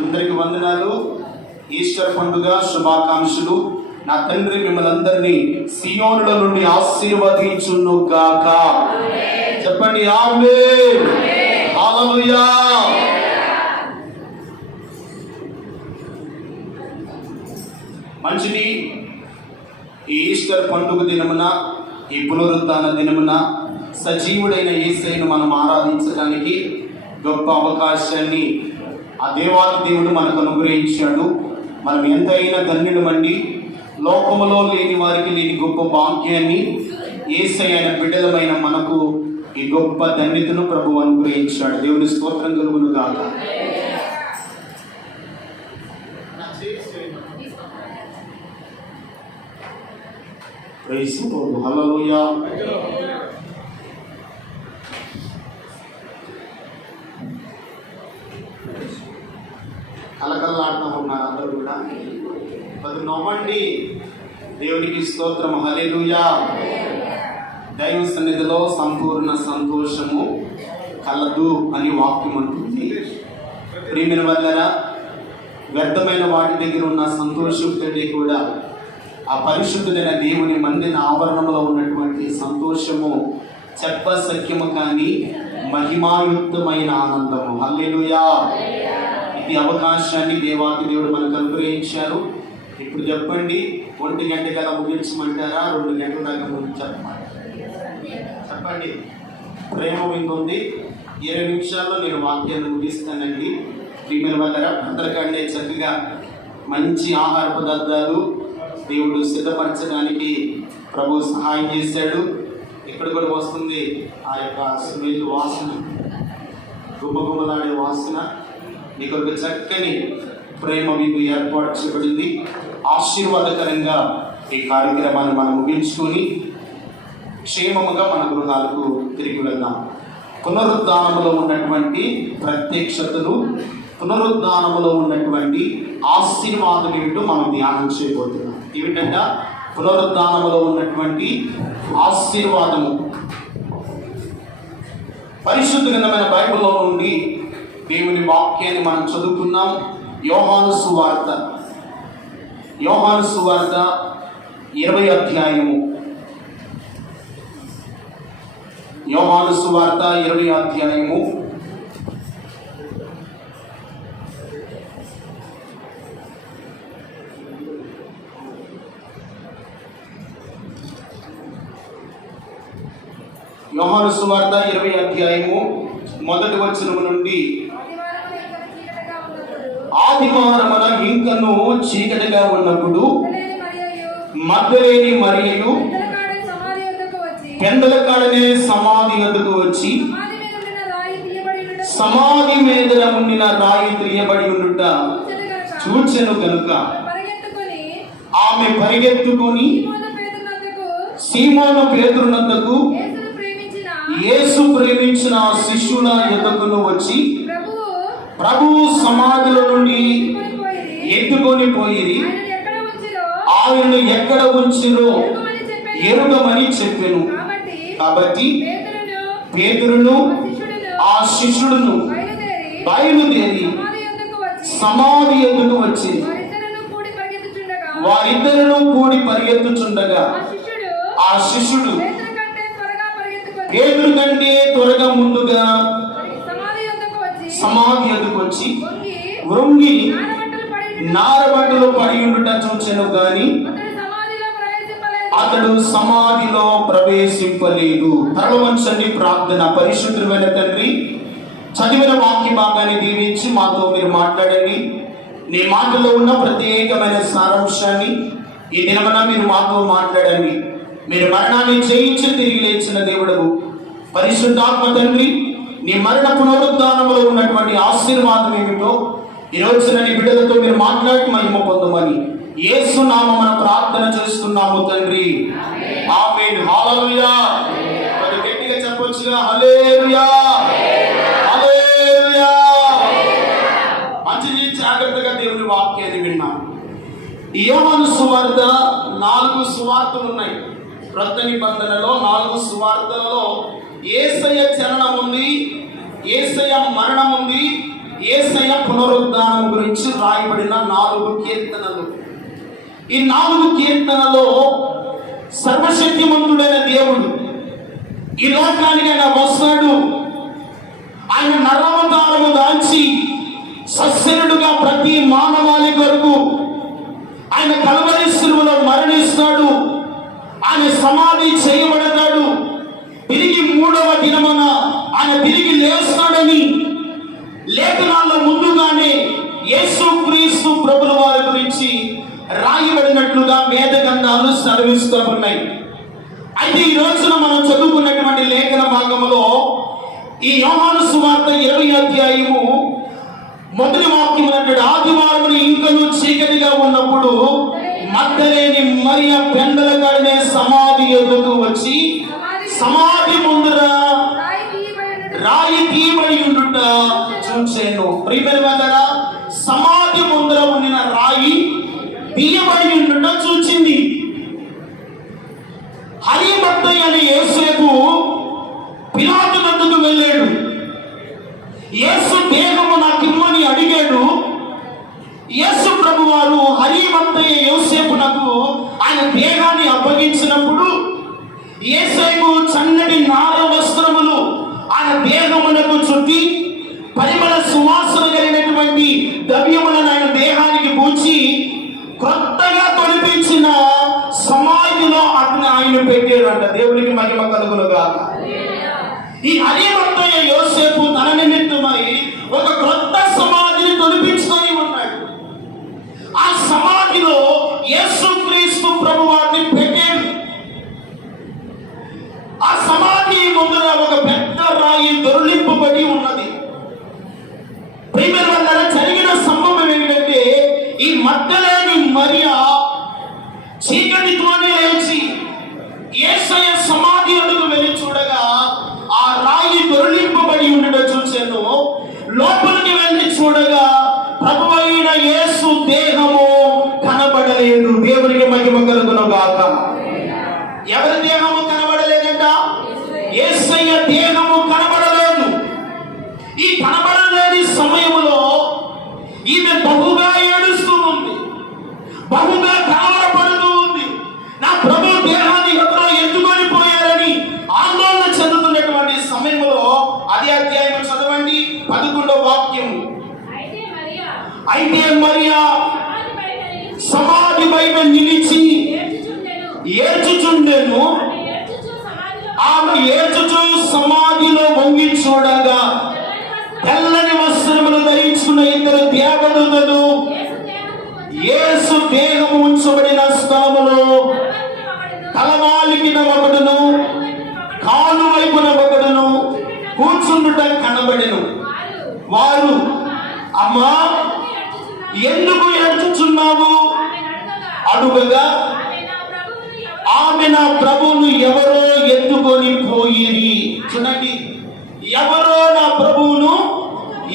అందరికి వందనాలు. ఈస్టర్ పండుగ శుభాకాంక్షలు. నా తండ్రి మిమ్మల్ని అందరినీ సియోనుల నుండి ఆశీర్వదించును గాక. చెప్పండి ఆమేన్. హల్లెలూయా. మంచిది. ఈ ఈస్టర్ పండుగ దినమున, ఈ పునరుద్ధాన దినమున సజీవుడైన యేసయ్యను మనం ఆరాధించడానికి గొప్ప అవకాశాన్ని ఆ దేవాది దేవుడు మనకు అనుగ్రహించాడు. మనం ఎంతైనా ధన్యులమండి. లోకములో లేని వారికి లేని గొప్ప భాగ్యాన్ని యేసయ్య అయిన బిడ్డలమైన మనకు ఈ గొప్ప ధన్యతను ప్రభువు అనుగ్రహించాడు. దేవుని స్తోత్రం కలుగును గాక. హల్లెలూయా. కలకల్లాడుతూ ఉన్నారు అందరూ కూడా. అది నవ్వండి. దేవునికి స్తోత్రం. హల్లెలూయా. దైవ సన్నిధిలో సంపూర్ణ సంతోషము కలదు అని వాక్యం అంటుంది. ప్రియమైన వల్లరా, వ్యర్థమైన వాటి దగ్గర ఉన్న సంతోషం కంటే కూడా ఆ పరిశుద్ధుడైన దేవుని మందిర ఆవరణంలో ఉన్నటువంటి సంతోషము చెప్పసఖ్యము కానీ మహిమాయుక్తమైన ఆనందము. హల్లెలూయా. ఈ అవకాశాన్ని దేవాది దేవుడు మనకు అనుగ్రహించారు. ఇప్పుడు చెప్పండి, 1 గంట కదా ముగించమంటారా, 2 గంటల దాకా చెప్పండి. ప్రేమ ఉంది. 20 నిమిషాల్లో నేను వాక్యాన్ని ముగిస్తానండి. ప్రియమైన వాళ్ళరా, అందరికంటే చక్కగా మంచి ఆహార పదార్థాలు దేవుడు సిద్ధపరచడానికి ప్రభు సహాయం చేశాడు. ఇక్కడ కూడా వస్తుంది ఆ యొక్క స్మెల్ వాసన, గుమ్మగుమ్మలాడే వాసన. మీకు ఒక చక్కని ప్రేమ విందు ఏర్పాటు చేయబడింది. ఆశీర్వాదకరంగా ఈ కార్యక్రమాన్ని మనం ముగించుకొని క్షేమముగా మన గృహాలకు తిరిగి వెళ్దాం. పునరుద్ధానములో ఉన్నటువంటి ప్రత్యక్షతలు, పునరుద్ధానములో ఉన్నటువంటి ఆశీర్వాదం ఏమిటో మనం ధ్యానం చేయబోతున్నాం. ఏమిటంటే పునరుద్ధానములో ఉన్నటువంటి ఆశీర్వాదము. పరిశుద్ధ గ్రంథమైన బైబిల్లో నుండి దేవుని వాక్యాన్ని మనం చదువుకున్నాం. యోహాను సువార్త 20వ అధ్యాయము. యోహాను సువార్త 20వ అధ్యాయము. యోహాను సువార్త 20వ అధ్యాయము మొదటి వచనము నుండి, ఆదివారమున ఇంకను చీకటిగా ఉన్నప్పుడు మగ్దలేని మరియయు పెందల కాడనే సమాధి వద్దకు వచ్చి సమాధి మీద ఉండిన రాయి తీయబడి ఉండుట చూచెను గనుక ఆమె పరిగెత్తుకొని సీమోను పేతురునద్దకు యేసు ప్రేమించిన శిష్యుల యొద్దకును వచ్చి ప్రభువు సమాధిలో నుండి ఎత్తుకొని పోయి ఆయనను ఎక్కడ ఉంచిరో ఎరుగమని చెప్పెను. కాబట్టి పేతురును ఆ శిష్యుడును బయలుదేరి సమాధి యొద్దకు వచ్చి వారిద్దరును కూడి పరిగెత్తుచుండగా ఆ శిష్యుడు పేతురు కంటే త్వరగా ముందుగా సమాధి యొద్దకు వచ్చి వృంగి నారబట్టలు పడి ఉండుట చూచెను గాని అతడు సమాధిలో ప్రవేశింపలేదు. తరవంచండి ప్రార్థన. పరిశుద్ధమైన తండ్రి, చదివిన వాక్య భాగాన్ని దీవించి మాతో మీరు మాట్లాడండి. నీ మాటలో ఉన్న ప్రత్యేకమైన సారాంశాన్ని ఈ దినమున మీరు మాతో మాట్లాడండి. మీరు మరణాన్ని జయించి తిరిగి లేచిన దేవుడవు పరిశుద్ధాత్మ తండ్రి, నీ మరణ పునరుద్ధానంలో ఉన్నటువంటి ఆశీర్వాదం ఏమిటో ఈ రోజున నీ బిడ్డలతో మీరు మాట్లాడి మహిమ పొందమని యేసు నామమున ప్రార్థన చేస్తున్నాము తండ్రి. ఆమేన్. హల్లెలూయా. మరి గట్టిగా చెప్పొచ్చుగా హల్లెలూయా, హల్లెలూయా. మంచిది. జాగ్రత్తగా దేవుని వాక్యాన్ని విన్నాం. యోహాను సువార్త 4 సువార్తలు ఉన్నాయి. క్రొత్త నిబంధనలో 4 సువార్తలలో యేసయ్య చరణం ఉంది, యేసయ్య మరణం ఉంది, యేసయ్య పునరుద్ధానం గురించి రాయబడిన 4 కీర్తనలు. ఈ 4 కీర్తనలో సర్వశక్తిమంతుడైన దేవుడు ఈ లోకానికి ఆయన వస్తాడు. ఆయన నరవతారము దాల్చి సస్యనుడుగా ప్రతి మానవాళి కొరకు ఆయన కల్వరి శిలువలో మరణిస్తాడు. ఆయన సమాధి చేయబడతాడు. తిరిగి 3వ దినమున ఆయన తిరిగి లేస్తాడని లేఖనాల్లో ముందుగానే యేసుక్రీస్తు ప్రభుల వారి గురించి రాయబడినట్లుగా వేద గ్రంథాలు సెలవిస్తూ ఉన్నాయి. అయితే ఈ రోజున మనం చదువుకున్నటువంటి లేఖన భాగంలో ఈ యోహాను సువార్త 20వ అధ్యాయము 1వ వాక్యం అంటాడు, ఆదివారం ఇంకను చీకటిగా ఉన్నప్పుడు మగ్దలేని మరియ పెండల కాడనే సమాధి ఎదురుకు వచ్చి సమాధి ముందర రాయి తీయబడి ఉండుట చూచెను. ప్రియమైనవారా, సమాధి ముందర ఉండిన రాయి తీయబడి ఉండుట చూచింది. హరిభక్తయ్య అనే యేసేపు పిలాతు వద్దకు వెళ్ళాడు. యేసు దేహము నాకిమ్మని అడిగాడు. యేసు ప్రభు వారు హరిభక్తయ్య యోసేపునకు ఆయన దేహాన్ని అప్పగించినప్పుడు యేసేపు చన్నటి నార వస్త్రములు ఆయన దేహమునకు చుట్టి పరిమళ సువాసన కలిగినటువంటి ద్రవ్యములను ఆయన దేహానికి పూచి కొత్తగా తొలిపించిన సమాధిలో అతను ఆయన పెట్టాడంట. దేవునికి మహిమ కలుగునుగా. ఈ హరిభక్తయ్య యోసేపు తన నిమిత్తమై ఒక క్రొత్త సమాధిని తొలిపించుకొని ఉన్నాడు. ఆ సమాధిలో యేసుక్రీస్తు ప్రభువారిని పెట్టాడు. ఆ సమాధి ముందర ఒక పెద్ద రాయి దొర్లింపబడి ఉన్నది. ప్రియమైన వారు, జరిగిన సంభవం ఏమిటంటే ఈ మగ్దలేని మరియా చీకటితోనే లేచి యేసయ్య సమాధి వద్దకు వెళ్ళి చూడగా ఆ రాయి దొర్లింపబడి ఉండడం చూశాను. లోపలికి వెళ్ళి చూడగా ప్రభువైన యేసు దేహము కనబడలేదు. దేవునికి మహిమ కలుగును గాక. ఎవరి దేహము కనబడలేదంట? యేసయ్య దేహము కనబడలేదు. ఈ కనబడలేని సమయంలో ఈమె బహుగా ఏడుస్తూ ఉంది, బహుగా కలవరపడుతూ ఉంది. నా ప్రభు దేహాన్ని ఎవరో ఎత్తుకొని పోయారని ఆందోళన చెందుతున్నటువంటి సమయంలో అదే అధ్యాయం చదవండి, 11వ వాక్యం. అయితే మరియా సమాధి బయట నిలిచి ఏడ్చుచుండెను. ఆమె ఏడ్చుచు సమాధిలో వంగి చూడగా తెల్లని వస్త్రములు ధరించుకున్న 2 దేవదూతలు యేసు దేహము ఉంచబడిన స్థలములో తలవాలికిన ఒకడును కాలు వైపున ఒకడును కూర్చుండుట కనబడెను. వారు, అమ్మా ఎందుకు ఏడ్చుచున్నావు అడుగగా ఆమె నా ప్రభువును ఎవరో ఎత్తుకొని పోయిరి. చూడండి, ఎవరో నా ప్రభువును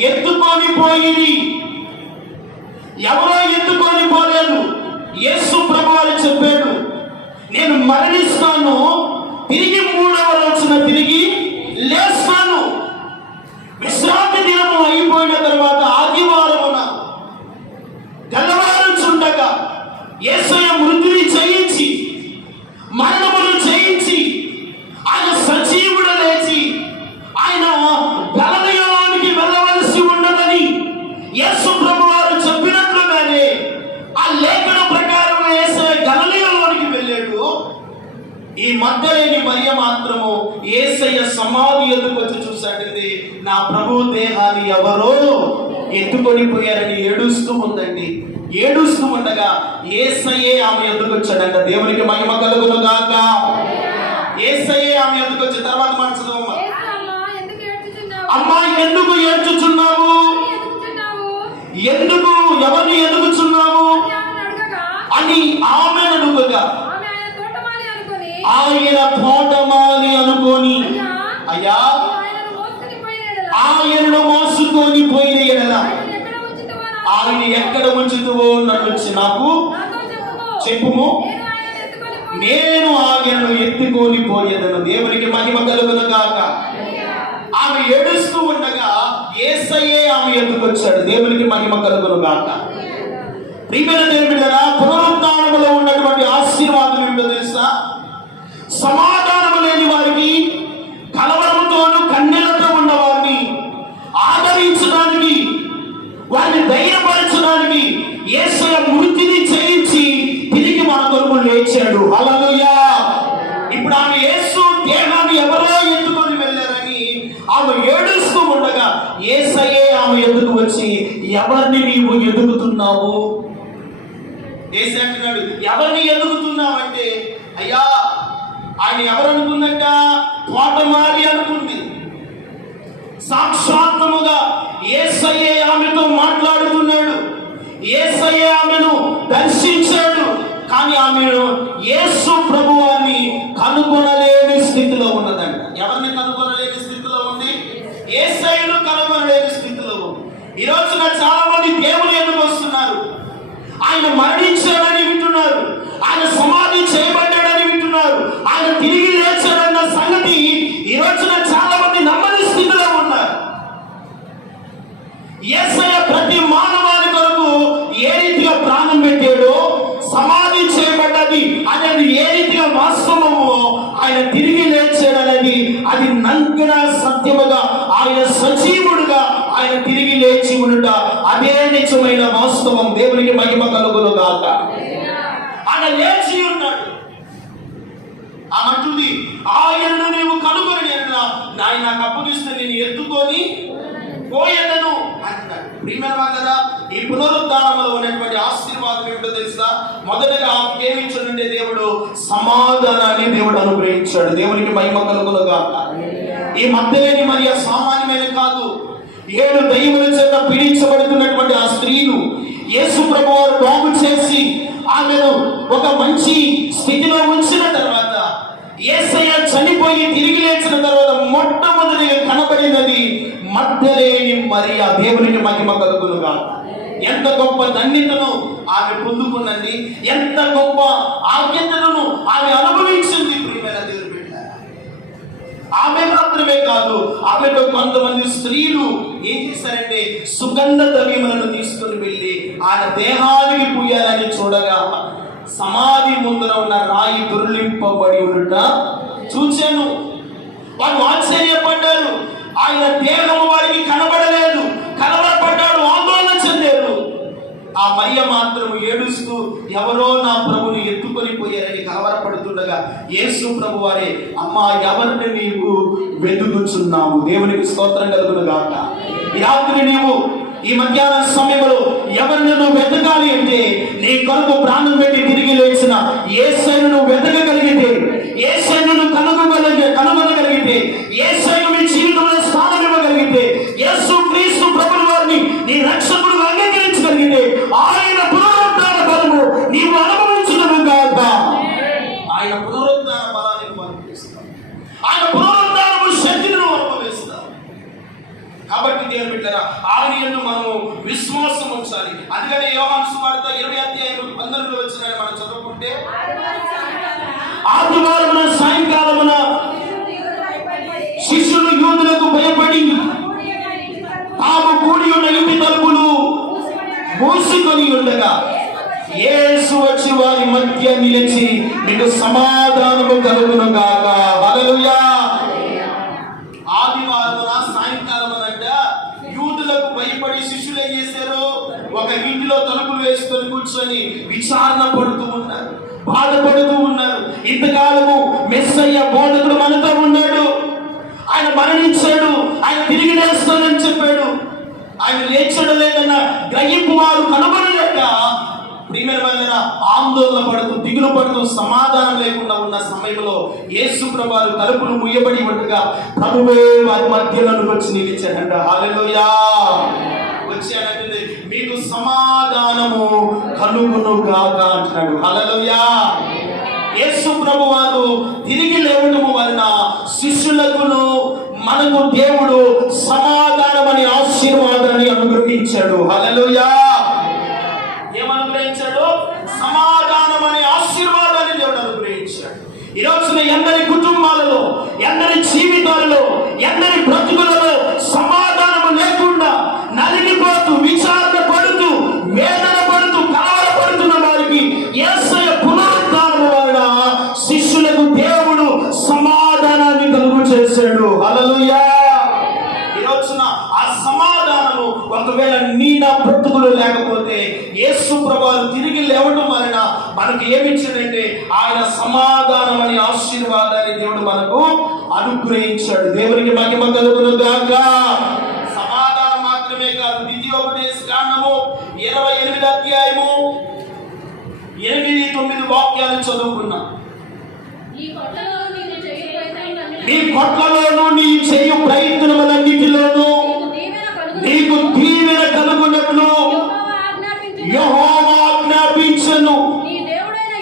ఎత్తుకొని పోయిరి. ఎవరో ఎత్తుకొని పోలేదు. యేసు ప్రభువారు చెప్పాడు, నేను మరణిస్తాను, తిరిగి 3వ రోజున తిరిగి లేస్తాను. విశ్రాంతి దినము అయిపోయిన తర్వాత ఆదివారమున తెల్లవారుచుండగా యేసయ్య మృతిని జయించి మరణమును జయించి ఆయన సజీవుడు లేచి ఆయన గలిలయలోనికి వెళ్ళవలసి ఉన్నదని యేసు ప్రభువారు చెప్పినట్లుగానే ఆ లేఖన ప్రకారం యేసయ్య గలిలయలోనికి వెళ్ళాడు. ఈ మగ్దలేని మరియ మాత్రము యేసయ్య సమాధి ఎదుకు వచ్చి చూసాడండి. నా ప్రభు దేహాన్ని ఎవరో ఎత్తుకొని పోయారని ఏడుస్తూ ఉందండి. ఏడుస్తూ ఉండగా యేసయ్యే ఆమె ఎదుకు వచ్చాడంట. దేవునికి మహిమ కలుగును గాక. యేసయ్యే ఆమె ఎదుకు వచ్చి తర్వాత మనసుదమ్మ, అమ్మా ఎందుకు ఏడ్చుచున్నావు, ఎందుకు ఎవరిని ఎదుగుచున్నావు అని ఆమె అడుగగా ఆయన తోటమాలి అనుకొని, అయ్యా ఆయనను మోసుకొని పోయిన ఎడల ఆయన ఎక్కడ ఉంచుతువో నన్ను నాకు చెప్పుము, నేను ఆయనను ఎత్తుకొని పోయేదను. దేవునికి మహిమ కలుగును గాక. ఆమె ఏడుస్తూ ఉండగా యేసయ్యే ఆమె ఎదుకు వచ్చాడు. దేవునికి మహిమ కలుగును గాక. ప్రియమైన దేవుని బిడ్డలారా, పునరుద్ధానములో ఉన్నటువంటి ఆశీర్వాదం ఏమిటో తెలుసా? సమాధానము లేని వారికి, కలవరముతోను కన్నీళ్లతో ఉన్న వారిని ఆదరించడానికి, వారిని ధైర్యపరచడానికి యేసయ్య మృతిని చేయించి తిరిగి మన కొరకు లేచాడు. హల్లెలూయా. ఇప్పుడు ఆమె యేసు దేహాన్ని ఎవరో ఎత్తుకొని వెళ్ళారని ఆమె ఏడుస్తూ ఉండగా యేసయ్యే ఆమె ఎదుగు వచ్చి, ఎవరిని నీవు ఎదుగుతున్నావు? యేసు అంటున్నాడు, ఎవరిని ఎదుగుతున్నావు అంటే, అయ్యా ఆయన ఎవరు అనుకున్నట్ట? తోటమాలి అనుకుంది. సాక్షాత్తుగా యేసయ్యే ఆమెతో మాట్లాడుతున్నాడు. యేసయ్యే ఆమెను దర్శించాడు. కానీ ఆమెను యేసు ప్రభువాన్ని కనుగొనలేని స్థితిలో ఉన్నదంట. ఎవరిని కనుగొనలేని స్థితిలో ఉంది? యేసయ్యను కనుగొనలేని స్థితిలో ఉంది. ఈ రోజున చాలా మంది దేవుని ఎదుగు వస్తున్నారు. ఆయన మరణించాడని వింటున్నారు, ఆయన సమాధి చేయబడ్డాడని వింటున్నారు, ఆయన తిరిగి లేచాడన్న సంగతి ఈ రోజున చాలా మంది నమ్మని స్థితిలో ఉన్నారు. యేసయ్య ప్రతి మానవాళి కొరకు ఏ రీతిగా ప్రాణం పెట్టాడో, సమాధి చేయబడ్డది అనేది ఏ రీతిగా వాస్తవమో, ఆయన తిరిగి లేచాడనేది అది నంగన సత్యముగా, ఆయన సజీవుడుగా ఆయన తిరిగి లేచి ఉండుట అదే నిజమైన వాస్తవం. దేవునికి మహిమ కలుగును గాక. ఆయన లేచి ఉన్నాడు. ఆమంటుంది, ఆయనను నీవు కనుగొని ఆయన నాకు అప్పగిస్తే నేను ఎత్తుకొని పోయేదను అంటున్నాడు. ప్రియమైన వారా, ఈ పునరుద్ధానంలో ఉన్నటువంటి ఆశీర్వాదం ఏమిటో తెలుసా? మొదటగా ఏమిచ్చాడంటే దేవుడు సమాధానాన్ని దేవుడు అనుగ్రహించాడు. దేవునికి మహిమ కలుగును గాక. ఈ మధ్యలేని మరియ సామాన్యమైన కాదు. 7 దయ్యముల చేత పీడించబడుతున్నటువంటి ఆ స్త్రీను యేసు ప్రభువారు బాగు చేసి ఆమెను ఒక మంచి స్థితిలో ఉంచిన తర్వాత, యేసయ్య చనిపోయి తిరిగి లేచిన తర్వాత మొట్టమొదటిగా కనబడినది మగ్దలేని మరియ. దేవునికి మహిమ కలుగును గాక. ఎంత గొప్ప ధన్యతను ఆమె పొందుకున్నది, ఎంత గొప్ప ఆజ్ఞతను ఆమె అనుభవించింది. ప్రియమైన దేవుని బిడ్డ, ఆమె మాత్రమే కాదు, ఆమెతో కొంతమంది స్త్రీలు ఏం చేశారంటే సుగంధ ద్రవ్యములను తీసుకుని వెళ్ళి ఆయన దేహానికి పూయాలని చూడగా సమాధి ముందర ఉన్న రాయి దుర్లింపబడి ఉండుట చూచాను. వారు ఆశ్చర్యపడ్డారు. ఆయన దేహము వారికి కనబడలేదు, కలవరపడ్డాడు, ఆందోళన చెందారు. ఆ మరియ మాత్రం ఏడుస్తూ ఎవరో నా ప్రభుని ఎత్తుకొని పోయారని కలవరపడుతుండగా యేసు ప్రభు వారే, అమ్మా ఎవరిని నీవు వెతుకుచున్నావు? దేవునికి స్తోత్రం కలుగును గాక. ఈ రాత్రి నీవు ఈ మధ్యాహ్న సమయంలో ఎవరిని నువ్వు వెతకాలి అంటే, నీ కొరకు ప్రాణం పెట్టి తిరిగి లేచిన యేసయ్యను నువ్వు వెతకగలిగితే, యేసయ్యను కనుగొనగలిగితే, యేసయ్యను మీ జీవితంలో స్థానం ఇవ్వగలిగితే, యేసు క్రీస్తు ప్రభువు వారిని నీ రక్షకుడుగా అంగీకరించగలిగితే, ఆయన పునరుద్ధాన బలము నీవు అనుభవించుదువు గాక. ఆయన పునరుద్ధాన బలాన్ని నువ్వు అనుభవిస్తావు. ఆయన పునరుద్ధానము శక్తిని నువ్వు అనుభవిస్తావు. కాబట్టి దేవుని బిడ్డలారా, ఆయన యందు మనము విశ్వాసం ఉంచాలి. అందుకనే యోహాను సువార్త 20:12 వచ్చినాయని మనం చదువుకుంటే, ఆదివారమున సాయంకాలమున శిష్యులు యూదులకు భయపడి తాము కూడి ఉన్న ఇంటి తలుపులు మూసుకొని ఉండగా యేసు వచ్చి వారి మధ్య నిలిచి, మీకు సమాధానము కలుగును గాక. హల్లెలూయా. ఆదివారమున సాయంకాలమునంట యూదులకు భయపడి శిష్యులు ఏం చేశారు? ఒక ఇంటిలో తలుపులు వేసుకొని కూర్చొని విచారణ పడుతూ ఉన్నారు, బాధపడుతూ ఉన్నారు. ఇంతకాలము మెస్సయ్య బోధకుడు మనతో ఉన్నాడు, ఆయన మరణించాడు, ఆయన తిరిగి లేస్తాడని చెప్పాడు, ఆయన లేచాడు లేదన్న గ్రహింపు వారు కనుగొనలేక ప్రియమైన వాళ్ళ ఆందోళన పడుతూ దిగులు పడుతూ సమాధానం లేకుండా ఉన్న సమయంలో యేసు ప్రభువారు తలుపులు ముయ్యబడి ఉండగా ప్రభువే వారి మధ్యలోకి వచ్చి నిలిచాడంట. హల్లెలూయా. వచ్చాడంటే మీకు సమాధానము కలుగును గాక అంటున్నాడు. హల్లెలూయా. యేసు ప్రభువారు తిరిగి లేవడము వలన శిష్యులకును మనకు దేవుడు సమాధానం అనే ఆశీర్వాదాన్ని అనుగ్రహించాడు. హల్లెలూయా. ఏమనుగ్రహించాడు? సమాధానం అనే ఆశీర్వాదాన్ని దేవుడు అనుగ్రహించాడు. ఈ రోజున ఎందరి కుటుంబాలలో ఎందరి జీవితాలలో, ఎందరి బ్రతుకులలో సమాధానము లేకుండా నలిగిపోతూ, విచారణ పడుతూ, వేదన పడుతూ, కలవరపడుతున్న వారికి యేసయ్య పునరుద్ధానము వలన శిష్యులకు దేవుడు సమాధానాన్ని కలుగు చేశాడు. హల్లెలూయా. ఈ రోజున ఆ సమాధానము ఒకవేళ నీ నా బ్రతుకులు లేకపోతే యేసు ప్రభువు తిరిగి లేవడం వలన మనకు ఏమిచ్చాడంటే ఆయన సమాధానం అనే ఆశీర్వాదాన్ని దేవుడు మనకు అనుగ్రహించాడు. దేవునికి మహిమ కలుగును గాక. సమాధానం మాత్రమే కాదు, ద్వితీయోపదేశ కాండము 28 అధ్యాయము 8-9 వాక్యాలు చదువుకున్నాం. నీ కొట్లలోను నీ చేయు ప్రయత్నములన్నిటిలోనూ నీకు దీవెన కలుగునట్లు యెహోవా ఆజ్ఞాపించెను. నీ దేవుడైన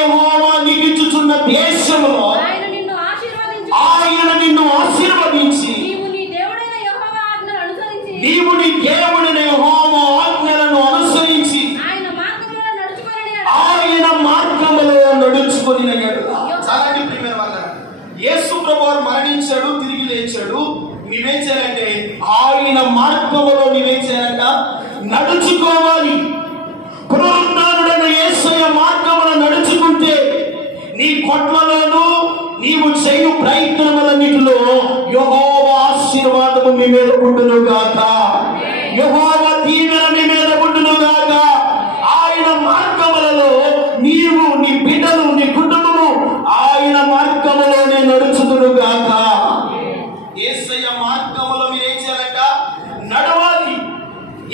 యెహోవా నీకిచ్చుచున్న దేశములో ఆయన నిన్ను ఆశీర్వదించి నీవు నీ దేవుడైన యెహోవా ఆజ్ఞలను అనుసరించి ఆయన మార్గములో నడుచుకొని. చాలా ప్రియమైన వాళ్ళారా, యేసు ప్రభువు మరణించాడు, తిరిగి లేచాడు. నీవేం చేయాలంటే ఆయన మార్గములో నీవేం చేయాలంట? నడుచుకోవాలి. పునరుద్ధానుడైన యేసయ్య మార్గములో నడుచుకుంటే నీ కొట్లలోనూ నీవు చేయు ప్రయత్నములన్నిటిలో యెహోవా ఆశీర్వాదము మీ మీద ఉండును గాక, యెహోవా దీవెన మీ మీద ఉండును గాక. ఆయన మార్గములలో నీవు, నీ బిడ్డలు, నీ కుటుంబము ఆయన మార్గములోనే నడుచుదురు గాక. యేసయ్య మార్గములో మీరు ఏం చేయాలంట? నడవాలి.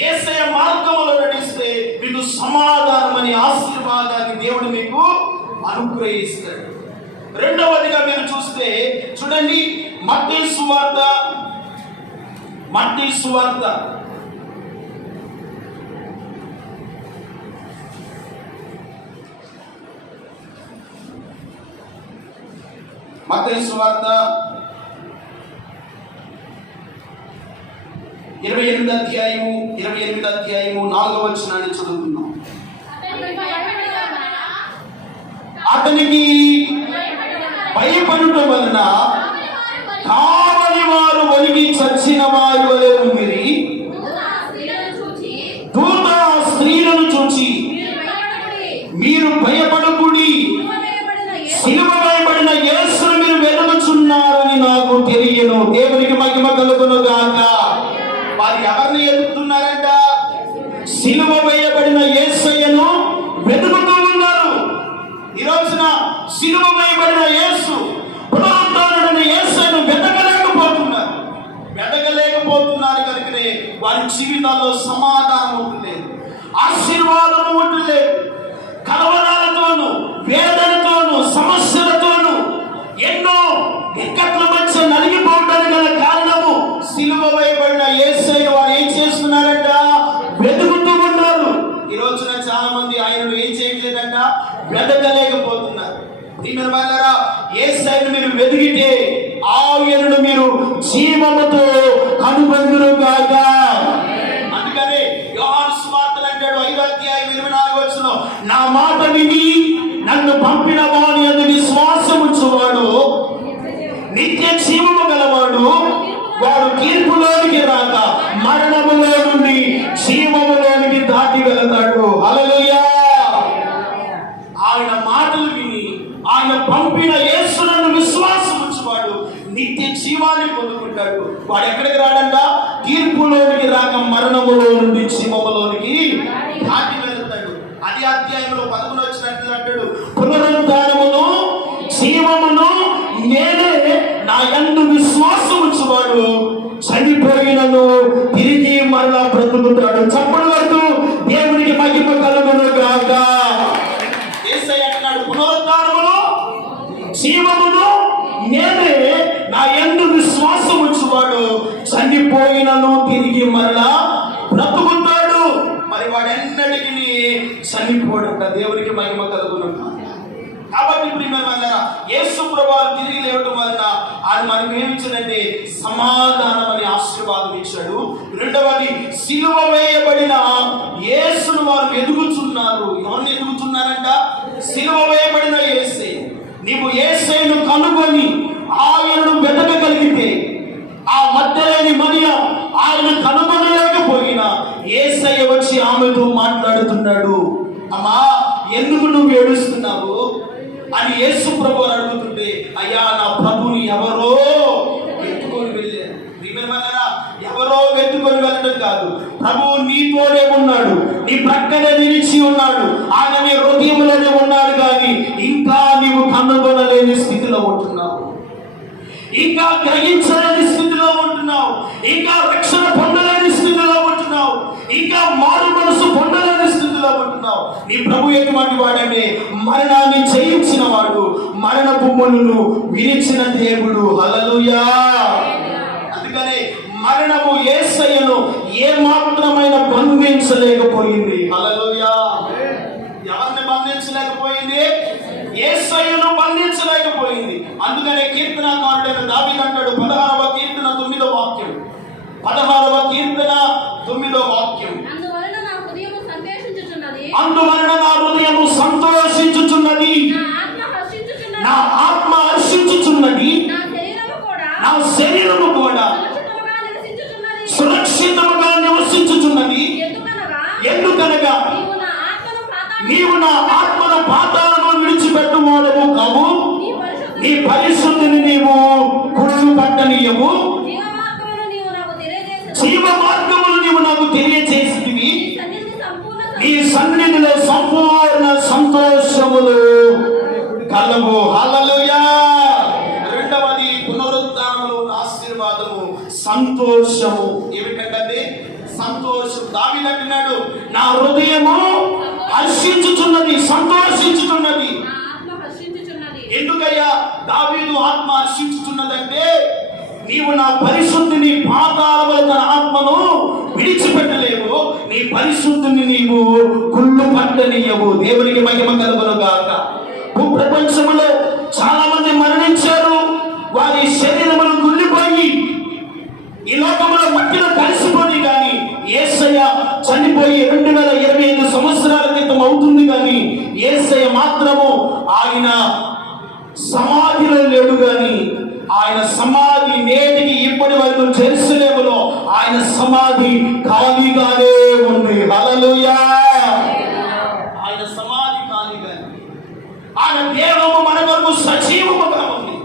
యేసయ్య మార్గములో నడిస్తే మీకు సమాధానం అనే ఆశీర్వాదాన్ని దేవుడు మీకు అనుగ్రహిస్తాడు. రెండవదిగా మీరు చూస్తే చూడండి, మత్తయి సువార్త 28 అధ్యాయము 4వ వచనాన్ని చదువుతున్నాం. అతనికి భయపడుట వలన కావలి వారు ఒలిగి చచ్చిన వారి వలె ఉండిరి. దూత స్త్రీలను చూచి మీరు భయపడకుడి, సిలువ వేయబడిన యేసును మీరు వెతుకుచున్నారని నాకు తెలియను. దేవునికి మహిమ కలుగును గాక. వారు ఎవరిని ఎదుగుతున్నారంట? సిలువ వేయబడిన యేసయ్యను వెతుకుతూ ఉన్నారు. ఈ రోజున సిలువ వేయబడిన యేసు, పునరుద్ధానుడైన యేసయ్యను వెతకలేకపోతున్నారు కనుకనే వారి జీవితాల్లో సమాధానం ఉండలేదు, ఆశీర్వాదం ఉండలేదు. కలవరాలతోనూ, వేదనతోనూ, సమస్యలతోనూ, ఎన్నో ఇక్కట్ల మధ్య నలిగిపోవడానికి గల కారణము సిలువ వేయబడిన యేసయ్యను వారు ఏం చేస్తున్నారంట? వెతుకుతూ ఉన్నారు. ఈ రోజున చాలా మంది ఆయనను ఏం చేయట్లేదంట? వెతకలేకపోతున్నారు. యేసయ్యను మీరు వెతికితే ఆయనను మీరు జీవముతో కనుగొందురు గాక. అందుకనే యోహాను సువార్తలో అంటాడు 5వ అధ్యాయం 24వ వచనం, నా మాట విని నన్ను పంపిన వాని యందు విశ్వాసముంచువాడు నిత్య జీవము గలవాడు, వాడు తీర్పులోనికి రాక మరణములో నుండి జీవములోనికి దాటి వెళతాడు. హల్లెలూయా. ఆయన మాటలు విని ఆయన పంపిన యేసునందు విశ్వాసం ఉంచువాడు నిత్య జీవాన్ని పొందుకుంటాడు. వాడు ఎక్కడికి రాడంట? తీర్పులోనికి రాక మరణములో నుండి జీవములోనికి దాటి వెళతాడు. అది అధ్యాయంలో 11 వచ్చినట్లు అంటాడు, పునరుద్ధానమును జీవమును నేనే, నా యందు విశ్వాసం ఉంచువాడు చనిపోయినను తిరిగి మరలా బ్రతుకుతాడు. చప్పుడు వద్దు, దేవునికి మహిమ కలుగును గాక. యేసయ్య అంటున్నాడు, పునరుద్ధానమును జీవమును నేనే, నా యందు విశ్వాసం ఉంచువాడు చనిపోయినను తిరిగి మరలా బ్రతుకుతాడు. మరి వాడెన్నటికి చనిపోడంట. దేవునికి మహిమ కలుగును. కాబట్టి యేసు ప్రభువు తిరిగి లేవడం వలన ఆయన మనకు ఏమిచ్చాడంటే సమాధానం అనే ఆశీర్వాదం ఇచ్చాడు. రెండవది, సిలువ వేయబడిన యేసును వారు ఎదుగుతున్నారు. ఎవరిని ఎదుగుతున్నారంట? సిలువ వేయబడిన యేసే. నీవు యేసయ్యను కనుగొని ఆయనను వెతకగలిగితే, ఆ మధ్యలేని మరియ ఆయన కనుగొనలేకపోయినా యేసయ్య వచ్చి ఆమెతో మాట్లాడుతున్నాడు. అమ్మా, ఎందుకు నువ్వు ఏడుస్తున్నావు అని యేసు ప్రభు అడుగుతుంటే, అయ్యా నా ప్రభుని ఎవరో వెతుకొని వెళ్ళారు. ఎవరో వెతుకొని వెళ్ళడం కాదు, ప్రభువు నీతోనే ఉన్నాడు, నీ ప్రక్కనే నిలిచి ఉన్నాడు, ఆయన నీ హృదయంలోనే ఉన్నాడు. కానీ ఇంకా నీవు కనుగొనలేని స్థితిలో ఉంటున్నావు, ఇంకా గ్రహించలేని స్థితిలో ఉంటున్నావు, ఇంకా రక్షణ పొందలేని స్థితిలో ఉంటున్నావు, ఇంకా మారు మనసు పొందలేని స్థితిలో ఉంటున్నావు. నీ ప్రభు ఎటువంటి వాడంటే మరణాన్ని జయించిన వాడు, మరణపు ముళ్ళను విరిచిన దేవుడు. హల్లెలూయా. అందుకనే మరణము యేసయ్యను ఏ మాత్రమైన బంధించలేకపోయింది. హల్లెలూయా. ఎవరిని బంధించలేకపోయింది? యేసయ్యను బంధించలేకపోయింది. అందుకనే కీర్తనకారుడైన దావీదు అంటాడు, 16వ కీర్తన 9వ వాక్యం, 16వ కీర్తన 9వ వాక్యం, అందువలన నా హృదయము సంతోషించుచున్నది, నా ఆత్మ హర్షించుచున్నది, నా శరీరము కూడా సురక్షితముగా నివసించుచున్నది. ఎందుకనగా నీవు నా ఆత్మను పాతాళము విడిచిపెట్టుమోడము కావు, నీ పరిశుద్ధిని నీవు కుళ్ళు పట్టనీయవు, జీవ మార్గములు నీవు నాకు తెలియజేసినవి, నీ సన్నిధిలో సంపూర్ణ సంతోషములు కలవు. హల్లెలూయా. రెండవది పునరుద్ధానములో ఆశీర్వాదము, సంతోషము. ఏమిటంటే సంతోషం. దావీదు అంటున్నాడు, నా హృదయము హర్షించుచున్నది, సంతోషించుచున్నది. ఎందుకయ్యా దావీదు ఆత్మ హర్షించుచున్నదంటే, నీవు నా పరిశుద్ధిని పాతాళముల తన ఆత్మను విడిచిపెట్టలేవు, నీ పరిశుద్ధిని నీవు కుళ్ళు పట్టనీయవు. దేవునికి మహిమ కలుగును గాక. భూప్రపంచములో చాలా మంది మరణించారు, వారి శరీరములు కుళ్ళిపోయి ఈ లోకంలో మట్టిలో కలిసిపోయి, కానీ యేసయ్య చనిపోయి 2025 సంవత్సరాల క్రితం అవుతుంది. కానీ యేసయ్య మాత్రము ఆయన సమాధిలో లేడు. కానీ ఆయన సమాధి నేటికి ఇప్పటి వరకు జెరూసలేములో ఆయన సమాధి ఖాళీగానే ఉంది. హల్లెలూయా. ఆయన సమాధి ఖాళీగానే, ఆయన దేహము మన కొరకు సజీవముగా ఉంది.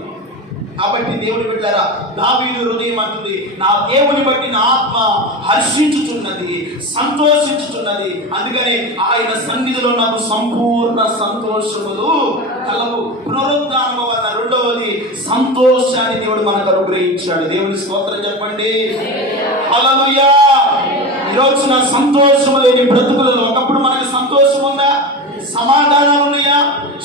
కాబట్టి దేవుని బిడ్డలారా, దావీదు హృదయం అంటుంది, నా దేవుని బట్టి నా ఆత్మ హర్షించుచున్నది, సంతోషించుచున్నది. అందుకని ఆయన సన్నిధిలో నాకు సంపూర్ణ సంతోషములు కలవు. పునరుద్ధానము వలన రెండవది సంతోషాన్ని దేవుడు మనకు అనుగ్రహించాడు. దేవుని స్తోత్రం చెప్పండి. హల్లెలూయా. ఈరోజు నా సంతోషము లేని బ్రతుకులలో, ఒకప్పుడు మనకి సంతోషం ఉందా? సమాధానాలు ఉన్నాయా?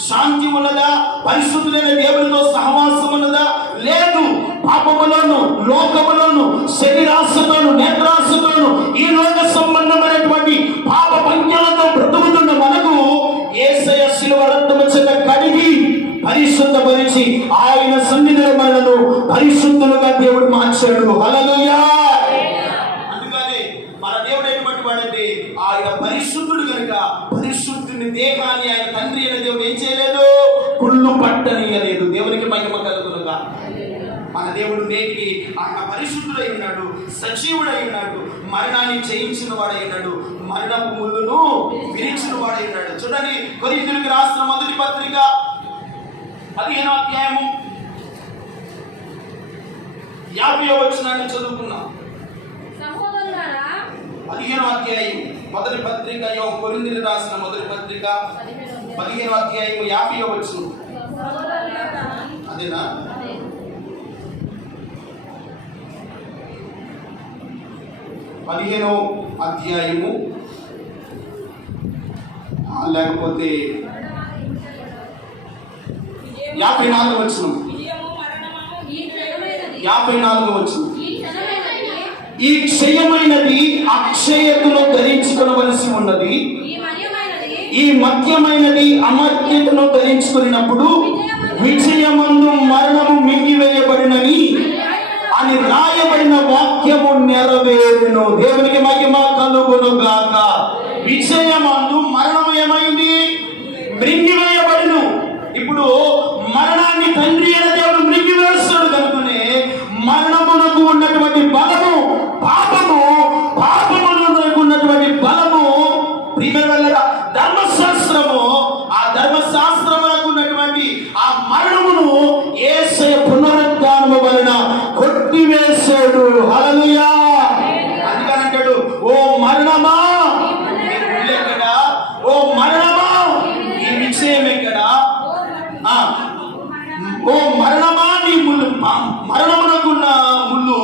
శాంతి ఉన్నదా? పరిశుద్ధులైన దేవునితో సహవాసం ఉన్నదా? లేదు. పాపములోను, లోకములోను, శరీరాశతోను, నేత్రాశతోను, ఈ లోక సంబంధమైనటువంటి పాప పంక్తులతో బ్రతుకుతున్న మనకు యేసయ్య శిలువ రక్తము చేత కడిగి పరిశుద్ధపరిచి ఆయన సన్నిధిలో మనలను పరిశుద్ధులుగా దేవుడు మార్చాడు. హల్లెలూయా. అందుకని మన దేవుడు ఎటువంటి వాడంటే ఆయన పరిశుద్ధుడు కనుక పరిశుద్ధుని దేహాన్ని ఆయన తండ్రి అయిన దేవుడు ఏం చేయలేదు? కుళ్ళు పట్టనీయలేదు. దేవునికి మహిమ కలుగునుగా. మన దేవుడు నేటికి ఆయన పరిశుద్ధుడై ఉన్నాడు, సజీవుడై ఉన్నాడు, మరణాన్ని జయించిన వాడై ఉన్నాడు, మరణపు ముళ్ళును విరిచిన వాడై ఉన్నాడు. చూడండి, కొరింథీయులకు రాసిన మొదటి పత్రిక 15వ అధ్యాయము 50వ వచనాన్ని చదువుకున్నాం. 15వ అధ్యాయం మొదటి పత్రిక, కొరింథీయులకు రాసిన మొదటి పత్రిక 15వ అధ్యాయం 50వ వచనం. అదేనా? 15వ అధ్యాయము, లేకపోతే 54వ వచనం. 54వ వచనం. ఈ క్షయమైనది అక్షయతను ధరించుకొనవలసి ఉన్నది, ఈ మధ్యమైనది అమర్త్యతను ధరించుకున్నప్పుడు విజయమందు మరణము మింగివేయబడినని అని రాయబడిన వాక్యము నెరవేరును. దేవునికి మహిమ కలుగును గాక. విజయమందు మరణం ఏమైంది? మింగివేయబడిను. ఇప్పుడు మరణాన్ని తండ్రి అయిన దేవుడు మృంగివేస్తాడు కనుకనే మరణమునకు ఉన్నటువంటి బలము పాపమునకు ఉన్నటువంటి బలము ప్రియమైన ధర్మశాస్త్రము, ఆ ధర్మశాస్త్రమునకు ఉన్నటువంటి ఆ మరణమును యేసయ్య పునరుద్ధానము వలన కొట్టివేశాడు. హల్లెలూయా. అందుకని అంటాడు, ఓ మరణమా ఎక్కడా, ఓ మరణమా ఈ విజయం ఎక్కడా, ఓ మరణమా నీ ముళ్ళు, మరణమునకున్న ముళ్ళు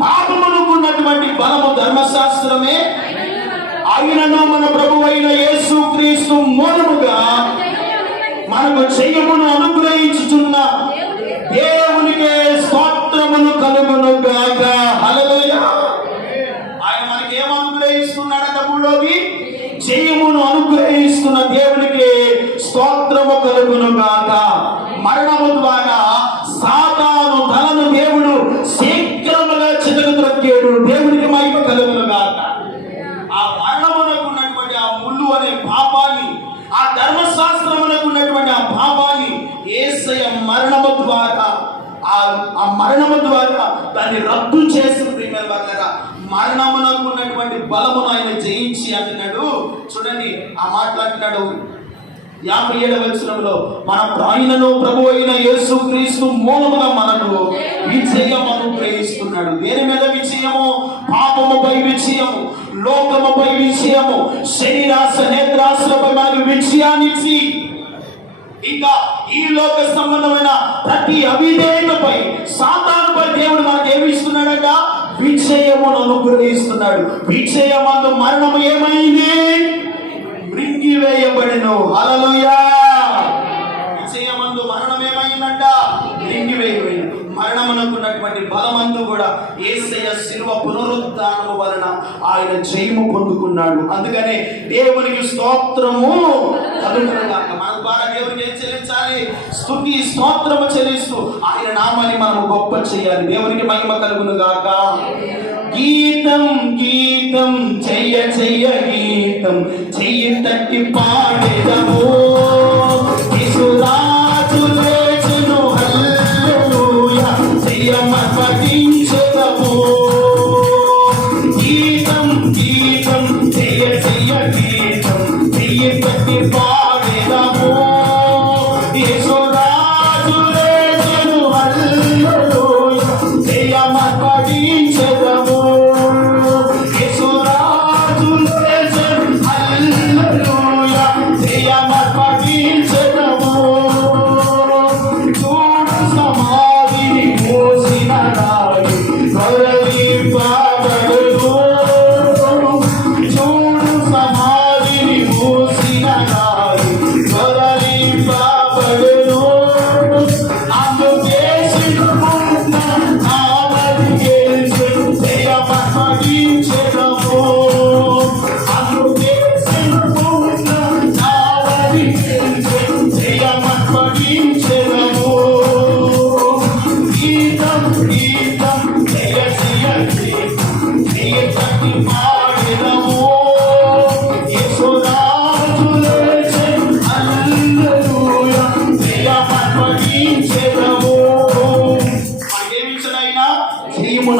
పాపమునకున్నటువంటి బలము ధర్మశాస్త్రమే, ఆయనను మన ప్రభువు అయిన యేసు క్రీస్తు మూలముగా మనకు జయమును అనుగ్రహించుచున్న దేవునికే స్తోత్రమును కలుగును గాక. హల్లెలూయా. ఆయన మనకి ఏం అనుగ్రహిస్తున్నాడట? భూలోకి జయమును అనుగ్రహిస్తున్న దేవునికి స్తోత్రము కలుగును గాక. మరణము ద్వారా సాతాను తలను దేవుడు శీఘ్రముగా చితకత్రొక్కాడు. దేవునికి మహిమ కలుగును గాక. ఆ మరణమునకు ఉన్నటువంటి ఆ ముళ్ళు అనే పాపాన్ని, ఆ ధర్మశాస్త్రమునకు ఉన్నటువంటి ఆ పాపాన్ని యేసయ్య మరణము ద్వారా దాన్ని రద్దు చేసిన ప్రియమైన వారలారా, మరణమునకు ఉన్నటువంటి బలమును ఆయన జయించి అంటున్నాడు. చూడండి ఆ మాట్లాడుతున్నాడు 57వ వచనంలో, మన ఆయనను ప్రభువు అయిన యేసు క్రీస్తు మూలముగా మనకు విజయం అనుగ్రహిస్తున్నాడు. దేని మీద విజయము? పాపముపై విజయము, లోకముపై విజయము, శరీరాశ నేత్రాశలపై మనకు విజయాన్నిచ్చి, ఇంకా ఈ లోక సంబంధమైన ప్రతి అవిధేయతపై, సాతానుపై దేవుడు మనకు ఏమి ఇస్తున్నాడట? విజయమును అనుగ్రహిస్తున్నాడు. విజయమందు మరణము ఏమైంది? మృంగివేయబడెను. హల్లెలూయా. విజయమందు మరణం ఏమైందంట? మృంగివేయబడెను. మరణమునకున్నటువంటి బలమందు కూడా యేసయ్య శిలువ పునరుద్ధానము వలన ఆయన జయము పొందుకున్నాడు. అందుకనే దేవునికి స్తోత్రము కలుగునుగాక. మన ద్వారా దేవునికి ఏం చెల్లించాలి? స్తుతి స్తోత్రము చెల్లిస్తూ ఆయన నామాన్ని మనం గొప్ప చేయాలి. దేవునికి మహిమ కలుగునుగాక. గీతం గీతం జయ జయ గీతం, చెయ్యి తట్టి పాడెదము, యేసురాజు లేచెను, హల్లెలూయా, జయమర్పించెదము. గీతం గీతం జయ జయ గీతం, చెయ్యి తట్టి పాడెదము, యేసురాజు లేచెను, హల్లెలూయా, జయమర్పించెదము.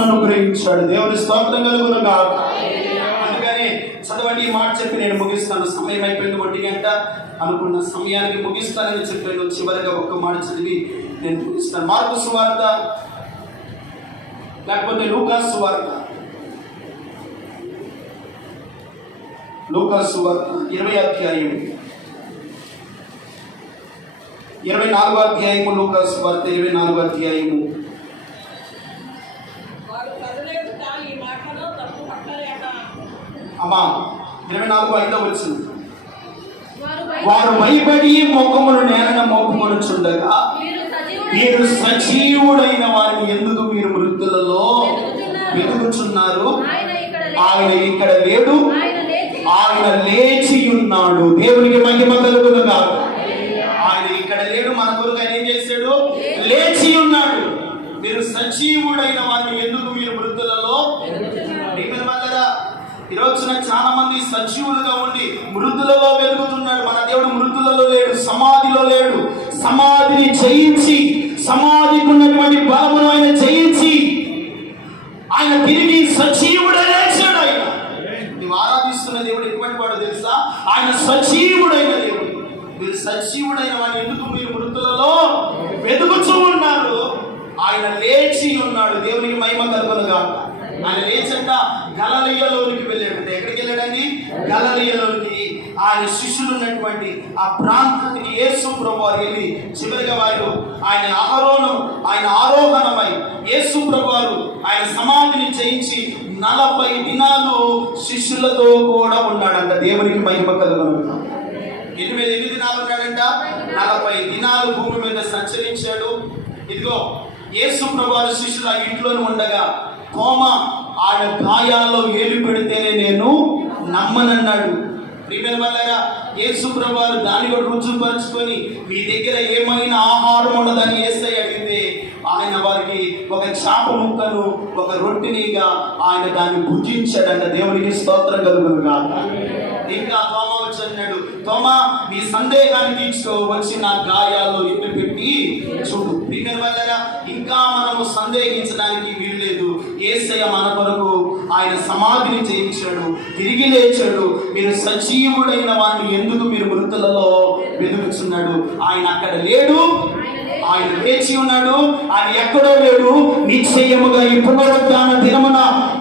అనుగ్రహించాడు. దేవుని స్తోత్రం కలుగును గాక. అందుకని చదవండి ఈ మాట చెప్పి నేను ముగిస్తాను. సమయం అయిపోయింది, 1 గంట అనుకున్న సమయానికి ముగిస్తానని చెప్పాను. చివరిగా ఒక్క మాట చదివి నేను ముగిస్తాను. మార్కు సువార్త లేకపోతే లూకా సువార్త, లూకా సువార్త 20వ అధ్యాయం, 24వ అధ్యాయము, లూకా సువార్త 24వ అధ్యాయము. అమ్మా 24:5 వచ్చింది. వారు భయపడి ముఖమును నేలన మోపుకొనుచుండగా, మీరు సజీవుడైన వారిని ఎందుకు మీరు మృతులలో వెతుకుచున్నారు? ఆయన ఇక్కడ లేడు, ఆయన లేచి ఉన్నాడు. దేవునికి మహిమ కలుగును గాక. ఆయన ఇక్కడ లేడు, మన కొరకు ఆయన ఏం చేశాడు? లేచి ఉన్నాడు. మీరు సజీవుడైన వారిని ఎందుకు మీరు మృతులలో? ఈ రోజున చాలా మంది సజీవులుగా ఉండి మృతులలో వెలుగుతున్నాడు. మన దేవుడు మృతులలో లేడు, సమాధిలో లేడు, సమాధిని జయించి, సమాధికి ఉన్నటువంటి బలమును ఆయన జయించి ఆయన తిరిగి సజీవుడై లేచాడు. ఆయన నువ్వు ఆరాధిస్తున్న దేవుడు ఎటువంటి వాడు తెలుసా? ఆయన సజీవుడైన దేవుడు. మీరు సజీవుడైన వాడు ఎందుకు మీరు మృతులలో వెతుకుతూ ఉన్నారు? ఆయన లేచి ఉన్నాడు. దేవునికి మహిమ కలుగునుగాక. ఆయన లేచంట గలిలయలోనికి వెళ్ళాడు. ఎక్కడికి వెళ్ళాడండి? గలిలయలోనికి. ఆయన శిష్యులు ఉన్నటువంటి ఆ ప్రాంతానికి యేసు ప్రభువారు వెళ్ళి చివరిగా వారు ఆయన ఆరోహణమై యేసు ప్రభువారు ఆయన సమాధిని చేయించి 40 దినాలు శిష్యులతో కూడా ఉన్నాడంట. దేవునికి మహిమ కలుగునుగాక. ఎన్ని దినాలు ఉన్నాడంట? 40 దినాలు భూమి మీద సంచరించాడు. ఇదిగో యేసు ప్రభువారు శిష్యులు ఆ ఇంట్లోనే ఉండగా తోమా ఆయన గాయాల్లో ఏలు పెడితేనే నేను నమ్మనన్నాడు. ప్రియమైన వాళ్ళారా, యేసు ప్రభువారు దాన్ని కూడా రుజువుపరుచుకొని మీ దగ్గర ఏమైనా ఆహారం ఉండదని యేసయ్య అడిగితే ఆయన వారికి ఒక చాప ముక్కను ఒక రొట్టెనిగా ఆయన దాన్ని భుజించాడంట. దేవునికి స్తోత్రం కలుగునుగాక. ఇంకా తోమా వచ్చి అన్నాడు, తోమా నీ సందేహాన్ని తీర్చుకో, వచ్చి నా గాయాల్లో ఎన్ను పెట్టి చూడు. ప్రియమైన వాళ్ళారా, ఇంకా మనము సందేహించడానికి వీలు లేదు. యేసయ్య మన కొరకు ఆయన సమాధిని చేయించాడు, తిరిగి లేచాడు. మీరు సజీవుడైన వాడిని ఎందుకు మీరు మృతులలో వెతుకుతున్నాడు? ఆయన అక్కడ లేడు, ఆయన లేచి ఉన్నాడు. ఆయన ఎక్కడో లేడు. నిశ్చయముగా ఈ పునరుద్ధాన దినమున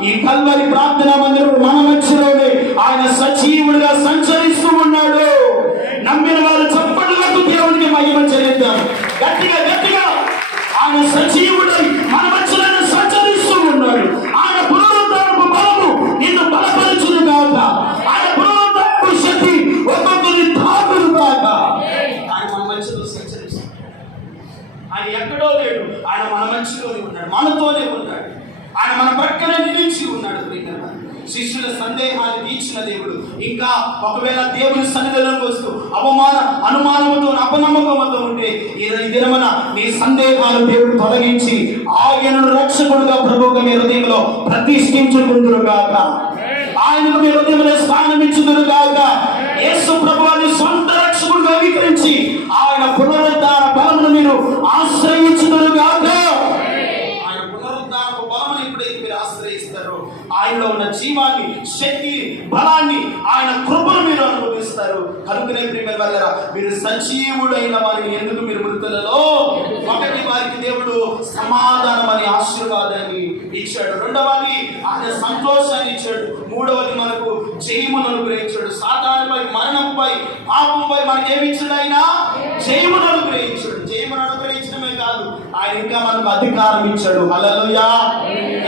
ఈ కల్వరి ప్రార్థనా మందిరం మన మధ్యలోనే ఆయన సజీవుడిగా సంచరిస్తూ ఉన్నాడు. నమ్మిన వారు చప్పట్లకు దేవునికి మహిమ చెల్లిద్దాం. గట్టిగా గట్టిగా ఆయన సజీవుడై మన మధ్యలోనే సంచరిస్తూ ఉన్నాడు. ఆయన పునరుద్ధానపు బలము నిన్ను బలపరచును కాక. ఆయన పునరుద్ధానపు శక్తి ఒక్కొక్కరిని తాకును కాక. ఆయన మన మధ్యలో సంచరిస్తాడు. ఆయన ఎక్కడో లేడు. ఆయన మన మధ్యలోనే ఉన్నాడు, మనతోనే ఉన్నాడు. ఆయన మన పక్కన నిలిచి ఉన్నాడు. శిష్యుల సందేహాన్ని తీర్చిన దేవుడు ఇంకా ఒకవేళ దేవుని సన్నిధిలోకి వస్తూ అనుమానముతో అపనమ్మకంతో ఉంటే ఈ దినమున నీ సందేహాలు దేవుడు తొలగించి ఆయనను రక్షకుడుగా ప్రభువుగా మీ హృదయంలో ప్రతిష్ఠించుకుందురుగాక. ఆయనకు మీ హృదయంలో స్థానం ఇచ్చుదురుగాక. యేసు ప్రభువుని సొంత రక్షకుడుగా అంగీకరించి ఆయన పునరుద్ధాన బలమును మీరు ఆశ్రయించుదురుగాక. ఆయన పునరుద్ధానపు బలమును ఎప్పుడైతే మీరు ఆశ్రయిస్తారో ఆయనలో ఉన్న జీవాన్ని, శక్తి, బలాన్ని, ఆయన కృపను మీరు అనుభవిస్తారు. కనుకనే ప్రియమైన వాళ్ళారా, మీరు సజీవుడైన వారిని ఎందుకు మీరు మృతులలో? ఒకటి, వారికి దేవుడు సమాధానం అనే ఆశీర్వాదాన్ని ఇచ్చాడు. రెండవది ఆయన సంతోషాన్ని ఇచ్చాడు. మూడవది మనకు జయమును అనుగ్రహించాడు. సాతానుపై, మరణంపై, పాపంపై మనకి ఏమి ఇచ్చాడు? ఆయన జయమును అనుగ్రహించాడు. జయమును అనుగ్రహించడమే కాదు, ఆయన ఇంకా మనకు అధికారం ఇచ్చాడు. హల్లెలూయా.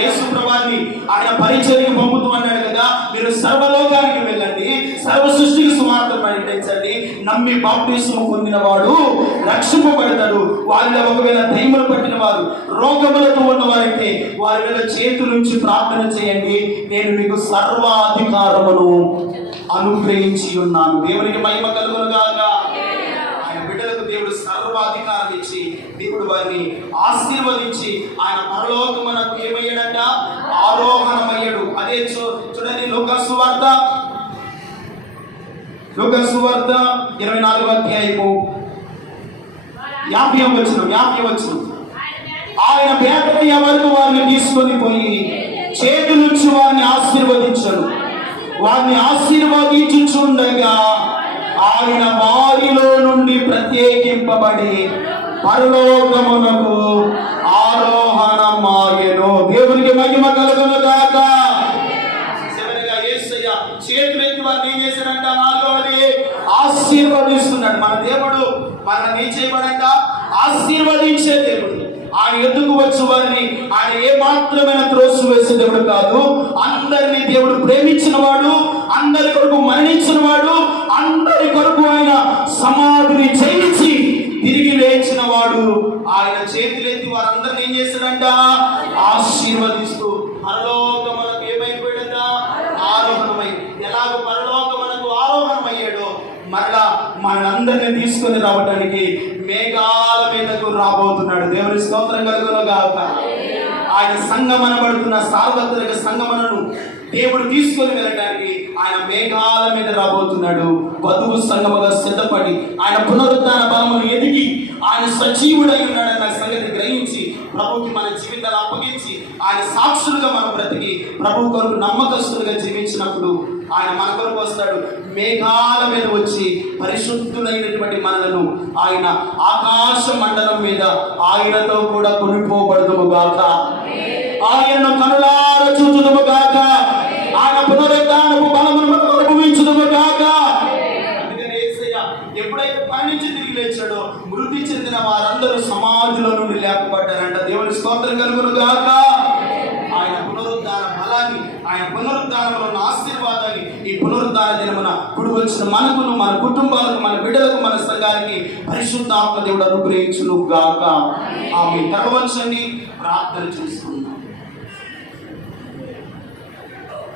యేసు ప్రభువుని ఆయన పరిచర్యకు పంపుతూ అన్నాడు కదా, మీరు సర్వలోకానికి వెళ్ళండి, సర్వ సృష్టికి సువార్త ప్రకటించండి. నమ్మి బాప్తిస్మము పొందిన వాడు రక్షింపబడతాడు. వారిలో ఒకవేళ దయ్యములు పట్టిన వారు, రోగములతో ఉన్నవారైతే వారి మీద చేతులుంచి ప్రార్థన చేయండి, నేను మీకు సర్వాధికారమును అనుగ్రహించి ఉన్నాను. దేవునికి మహిమ కలుగునుగాక. ఆయన బిడ్డలకు దేవుడు సర్వాధికారం ఇచ్చి దేవుడు వారిని ఆశీర్వదించి ఆయన పరలోకమునకు ఏమయ్యాడంట? ఆరోహణమయ్యాడు. అదే చూడండి, లూకా సువార్త 24వ అధ్యాయము 50వ వచనం. ఆయన బేతనియ వరకు వారిని తీసుకొని పోయి చేతులుంచి వారిని ఆశీర్వదించాడు. వారిని ఆశీర్వదించుచుండగా ఆయన వారిలో నుండి ప్రత్యేకింపబడి పరలోకమునకు ఆరోహణమాయెను. దేవునికి మహిమ కలుగునుగాక. చివరిగా యేసయ్య చేతులెత్తి వారిని ఏం చేశాడంట? 4వది ఆశీర్వదిస్తున్నాడు. మన దేవుడు మనల్ని ఏం చేయబడంట? ఆశీర్వదించే దేవుడు. ఆయన ఎదుగు వచ్చి వారిని ఆయన ఏ మాత్రమైన త్రోసి వేసే దేవుడు కాదు. అందరినీ దేవుడు ప్రేమించిన వాడు, అందరి కొరకు మరణించిన వాడు, అందరి కొరకు ఆయన సమాధిని చేయించి తిరిగి లేచిన వాడు. ఆయన చేతులెత్తి వారందరినీ ఏం చేశాడంట? ఆశీర్వదిస్తూ పరలోకమునకు ఏమైపోయాడంట? ఆరోహణమై. ఎలాగ పరలోకమునకు ఆరోహణమయ్యాడో మరలా మనందరినీ తీసుకొని రావడానికి మేఘాల మీదకు రాబోతున్నాడు. దేవుని స్తోత్రం కలుగునుగాక. ఆయన సంగమనబడుతున్న సార్వత్రిక సంగమనను దేవుడు తీసుకొని వెళ్ళడానికి ఆయన మేఘాల మీద రాబోతున్నాడు. వధువు సంగముగా సిద్ధపడి ఆయన పునరుద్ధాన బలమును ఎదిగి ఆయన సజీవుడై ఉన్నాడన్న సంగతి గ్రహించి ప్రభుకి మన జీవితాలు అప్పగించి ఆయన సాక్షులుగా మనం బ్రతికి ప్రభు కొరకు నమ్మకస్తులుగా జీవించినప్పుడు ఆయన మన కొరకు వస్తాడు. మేఘాల మీద వచ్చి పరిశుద్ధులైనటువంటి మనలను ఆయన ఆకాశ మండలం మీద ఆయనతో కూడా కొనిపోబడుదుము గాక, ఆయనను కనులార చూచుదుము గాక, ఆయన పునరుద్ధానపు బలమును మనం అనుభవించుదుము గాక. అందుకని యేసయ్య ఎప్పుడైతే పయనించి తిరిగి లేచాడో మృతి చెందిన వారందరూ సమాధిలో నుండి లేపబడ్డారంట. దేవుని స్తోత్రం కలుగును గాక. ఆయన పునరుద్ధాన బలాన్ని, ఆయన పునరుద్ధానంలో ఉన్న ఆశీర్వాదాన్ని ఈ పునరుద్ధాన దినమున కుడి వచ్చిన మనకును, మన కుటుంబాలకు, మన బిడ్డలకు, మన సంఘానికి పరిశుద్ధ ఆత్మ దేవుడు అనుగ్రహించును గాక. ఆమె తరవంచండి, ప్రార్థన చేసి